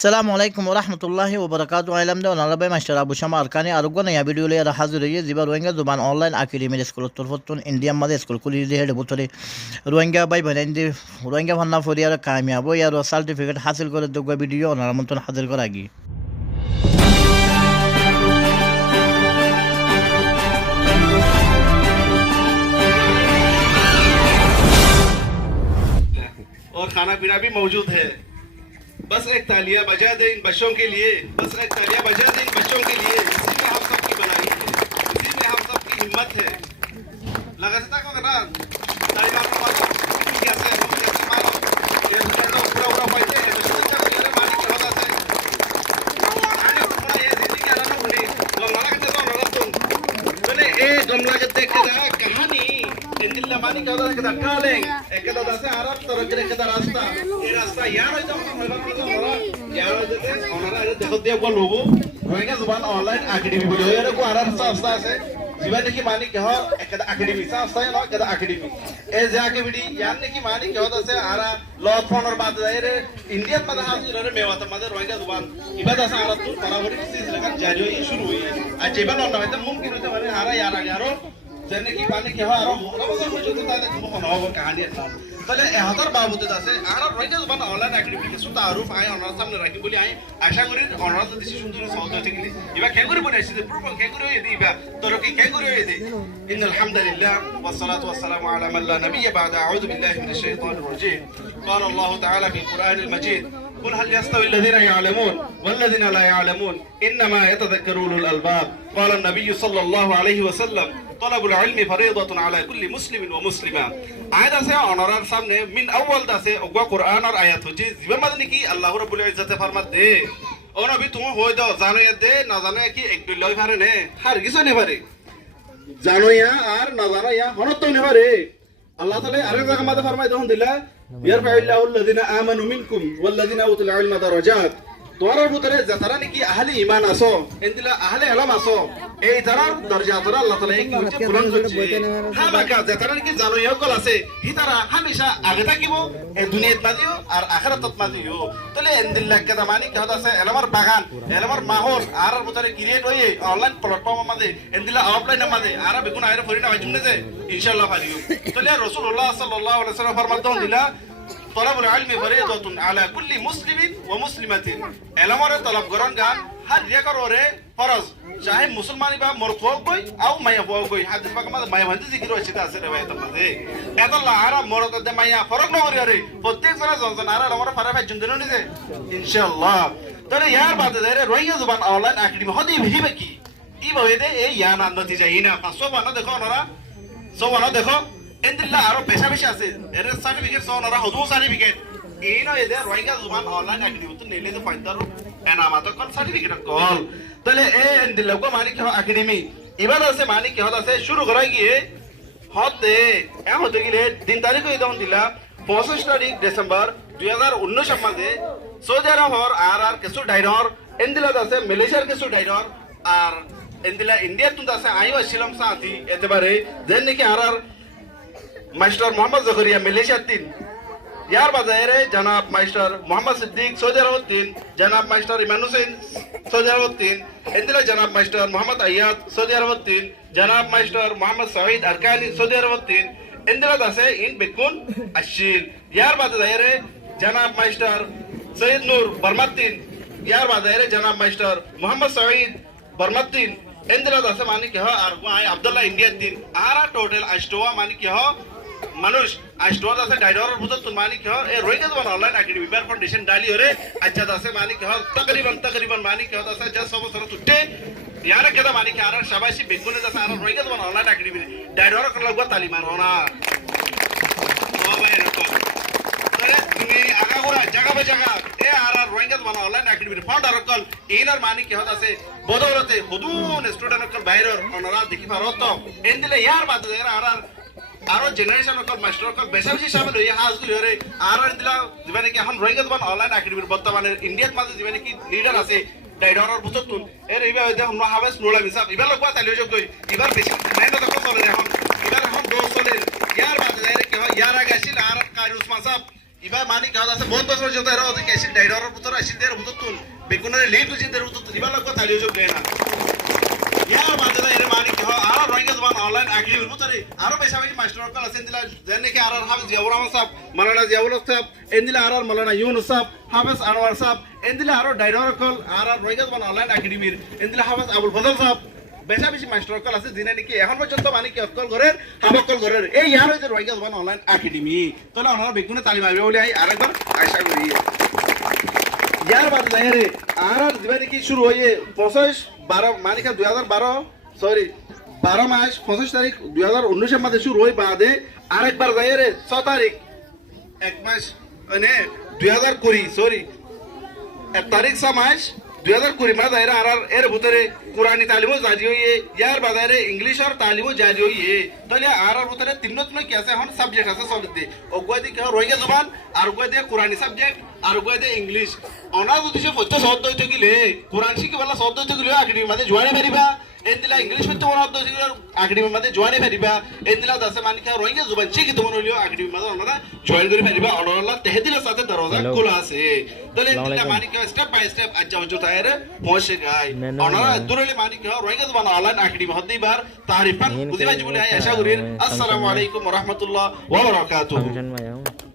Assalamu alaikum warahmatullahi wabarakatuh. Ailamda onallabai master Abu Shama Arkani arugana ya video le hazır ye ziba Rohingya zuban online akademi school turfotun Indian made school kuli de butore Rohingya bai banendi Rohingya fanna foriya kamyabo ya certificate hasil করে দগবা video ওনার মতন হাজির করা গি और खाना पीना भी मौजूद है। बस एक तालियां बजा दे इन बच्चों के लिए, बस एक तालियां बजा दे इन बच्चों के लिए। इसी में हम सबकी बनाई है, इसी में हम सबकी हिम्मत है। लगा सकता को ना ताली मारो कैसे मारो ये तो पूरा पूरा पहुंचे है तो इसका मेरे मालिक होता है आने पूरा ये जिंदगी आना ना भूले गमला के तो नरक तुम बोले ए गमला के देख के कहानी इंदिल्ला मानी का होता है कि कालें एक तो दासे आरब तो रखने के रास्ता ये रास्ता यार है तो यार जैसे ओनरा देखो दे वो लोगो रोहिंग्या जुबान ऑनलाइन एकेडमी बोले यार को आरब रास्ता से जीवन की मानी क्या हो एक एकेडमी रास्ता है ना एक एकेडमी ए जाके बिडी यार ने की मानी क्या होता से आरा लॉ फोन और बात है रे इंडियन मदहास रे मेवा तो मदर रोहिंग्या जुबान इबादा से आरब तो बराबरी चीज लगा जारी हुई शुरू हुई है आज जेबल और ना तो मुमकिन होता है आरा यार आ गया जने की पानी के हारो मोहब्बत में जो होता है वो होना कहानी है ना তাহলে এহাতার বাবুতে আছে আর রইতে জবান অনলাইন অ্যাক্টিভিটি সুতা আরুফ আই অনার সামনে রাখি বলি আই আশা করি অনার তো দিছি সুন্দর সহজ হতে গেলি ইবা কেন করে বলে আসছে প্রুফ কেন করে হই দিবা তোর কি কেন করে হই দি ইন্নাল হামদুলিল্লাহ والصلاه والسلام على من لا نبي بعد اعوذ بالله من الشيطان الرجيم قال الله تعالى في القران المجيد قل هل يستوي الذين يعلمون والذين لا يعلمون انما يتذكر اولو الالباب قال النبي صلى الله عليه وسلم طلب العلم فريضة على كل مسلم ومسلمة আয়াত আছে অনারার সামনে মিন আউয়াল দাসে ওগা কোরআন আর আয়াত হচ্ছে জীবন মানে কি আল্লাহ রাব্বুল ইজ্জতে ফরমাত দে ও নবী তুমি হই দাও জানো দে না জানো কি এক দুই লই পারে নে হার কিছু নে পারে জানো আর না জানো হনত নে পারে আল্লাহ তাআলা আরেক জায়গা মধ্যে ফরমায় দেখুন দিলা ইয়ারফাউল্লাহু আল্লাযিনা আমানু মিনকুম ওয়াল্লাযিনা উতুল ইলমা দারাজাত তোরার ভিতরে যারা নাকি আহলে ঈমান আছো এন্দিলা আহলে ইলম আছো এই তারার দরজা তোরা আল্লাহ তাআলা কি হচ্ছে বুলন্দ করছে হ্যাঁ বাকা যারা নাকি জানো ইয়কল আছে হি তারা হামেশা আগে থাকিব এই দুনিয়াত মাজিও আর আখিরাতত মাজিও তাহলে এন্দিল্লাহ কেদা মানে কি হতাছে ইলমের বাগান ইলমের মাহল আর ভিতরে ক্রিয়েট হয়ে অনলাইন প্ল্যাটফর্ম মাঝে এন্দিলা অফলাইন মাঝে আর বেগুন আইরে ফরিনা হয় জুমনে যে ইনশাআল্লাহ পারিও তাহলে রাসূলুল্লাহ সাল্লাল্লাহু আলাইহি ওয়াসাল্লাম ফরমাতন দিলা طلب العلم فريضة على كل مسلم ومسلمة علمر طلب قرآن قال هر يكر وره فرض चाहे मुसलमानी बा मर्द हो कोई आउ माया हो कोई हादिस बा कमा माया हंदी जिकिर होय সেটা আছে রে তোমাদের এতলা আরা মরদ দে মায়া ফরক না করি আরে প্রত্যেক জনা জনজন আরা আমার ফারা ভাই জুন দিন নিছে ইনশাআল্লাহ তাহলে ইয়ার বাদে রে রোহিঙ্গা জবান অনলাইন একাডেমি হদি ভিবে কি ই ভাবে দে এই ইয়ান নতিজা ইনা 500 বানা দেখো ওরা সব বানা দেখো এন্দিল্লা আরো পেশা পেশা আছে এর সার্টিফিকেট সহ ওরা হদু সার্টিফিকেট এই নয় এদের রোহিঙ্গা জবান অনলাইন একাডেমি তো নেলে তো ফাইদার এনামাত কোন সার্টিফিকেট কল তাহলে এই এন্দিল্লা কো মালিক একাডেমি এবার আছে মালিক কি হতাছে শুরু করাই গিয়ে হতে হতে গেলে দিন তারিখ হই তখন দিলা 25 তারিখ ডিসেম্বর 2019 মাসে সৌদি আরবর আর কিছু ডাইরর এন্দিলা আছে মালয়েশিয়ার কিছু ডাইরর আর এন্দিলা ইন্ডিয়া তুন আছে আইও ছিলাম সাথী এতবারে যেন নাকি আর मास्टर मोहम्मद जकरिया मलेशिया 3 यार बाजारे जनाब मास्टर मोहम्मद सिद्दीक सऊदी अरब 3 जनाब मास्टर इमान हुसैन सऊदी अरब 3 इंदिला जनाब मास्टर मोहम्मद अय्याद सऊदी अरब 3 जनाब मास्टर मोहम्मद सईद अरकानी सऊदी अरब 3 इंदिला दासे इन बेकुन अशील यार बाजारे जनाब मास्टर सईद नूर बर्मा 3 यार बाजारे जनाब मास्टर मोहम्मद सईद बर्मा 3 इंदिला दासे मानी के हो और अब्दुल्ला इंडिया 3 आरा टोटल अष्टवा मानी के हो মানুষ আষ্টওয়াত আছে ডাইডরের ভিতর তো মালিক হ এই রোহিঙ্গা জবান অনলাইন একাডেমি বার ফাউন্ডেশন ডালি হরে আচ্ছা আছে মালিক হ তকরিবান মালিক হ আছে যা সব সর তুটে ইয়ার কেদা মালিক আর শাবাশি বেগুনে আছে আর রোহিঙ্গা জবান অনলাইন একাডেমি ডাইডর কর লাগবা তালিম আর না ও ভাই রকো তাহলে তুমি আগাগোড়া জায়গা বে জায়গা এ আর রোহিঙ্গা জবান অনলাইন একাডেমি ফাউন্ডার কল ইনার মালিক হ আছে বদৌলতে হুদুন স্টুডেন্ট কল বাইরের অনরা দেখি পারত এন্দিলে ইয়ার বাদে আর আরো জেনারেশন কল মাস্টার কল বেশি বেশি শামিল হই হাজগুলি হরে আর দিলা দিবানে কি এখন রোহিঙ্গা জবান অনলাইন একাডেমির বর্তমানে ইন্ডিয়াত মাঝে দিবানে কি লিডার আছে ডাইডরের বুততুন এর এইবা হইতে আমরা হাবেস নোলা মিসাব এবার লগবা তালি হই কই এবার বেশি নাই তো কত চলে এখন এবার এখন 2 চলে ইয়ার বাদে কি হয় ইয়ার আগে আসিল আর কারি উসমান সাহেব ইবা মানি কাজ আছে বহুত বছর যত এরা ওদের এসিড ডাইডরের ভিতর এসিড দের ভিতর তুন বেগুনের লিড উচিত দের ভিতর ইবা লোক তালিও যোগ দেনা ইয়ার বাদে এর মানি কাজ আর রোহিঙ্গা জবান অনলাইন একাডেমির ভিতর আরো বেশি বেশি মাস্টার কল আছে দিলা জানে কি আর হাফিজ জিয়াউর রহমান সাহেব মাওলানা জিয়াউল হক সাহেব এন্দিলা আর মাওলানা ইউনুস সাহেব হাফিজ আনোয়ার সাহেব এন্দিলা আরো ডাইডর কল আর রোহিঙ্গা জবান অনলাইন একাডেমির এন্দিলা হাফিজ আবুল ফজল সাহেব বেশা বেশি মাস্টার কল আছে দিনে নাকি এখন পর্যন্ত মানে কি অকল করেন হাবকল করেন এই ইয়ার হইছে রোহিঙ্গা জবান অনলাইন একাডেমি তাহলে ওনারা বেগুনে তালিম আসবে বলে আরেকবার আশা করি ইয়ার বাদে জাহেরে আর দিবা নাকি শুরু হয়ে 25/12 মানে কি 2012 সরি 12 মাস 25 তারিখ 2019 এর মধ্যে শুরু হই বাদে আরেকবার জাহেরে 6 তারিখ এক মাস মানে 2020 সরি 1 তারিখ 6 মাস 2020 মাস জাহেরে আর এর ভিতরে কোরআনি তালিমও জারি হইয়ে ইয়ার বাজারে ইংলিশ আর তালিমও জারি হইয়ে তাহলে আর ভিতরে তিননত কি আছে এখন সাবজেক্ট আছে সবতে ওগুয়াদি কি রোহিঙ্গা জবান আর ওগুয়াদি কোরআনি সাবজেক্ট আর ওগুয়াদি ইংলিশ অনা যদি সে পড়তে শব্দ হইতে গেলে কোরআন শিখে বলা শব্দ হইতে গেলে একাডেমির মধ্যে জয়েন পারিবা এন্দিলা ইংলিশ হইতে বলা শব্দ হইতে গেলে একাডেমির মধ্যে জয়েন পারিবা এন্দিলা দাসে মানে কি রোহিঙ্গা জবান শিখে তো মনে হইলো একাডেমির মধ্যে ওনারা জয়েন করে পারিবা ওনারা তেহদিলের সাথে দরজা খোলা আছে তাহলে এন্দিলা মানে কি স্টেপ বাই স্টেপ আজ্জা হচ্ছে তাইরে পৌঁছে গায় ওনারা দূরলে মানে কি রোহিঙ্গা জবান অনলাইন একাডেমি হদ্দি বার তারিফান বুঝিবা জীবনে আশা করি আসসালামু আলাইকুম ওয়া রাহমাতুল্লাহ ওয়া বারাকাতুহু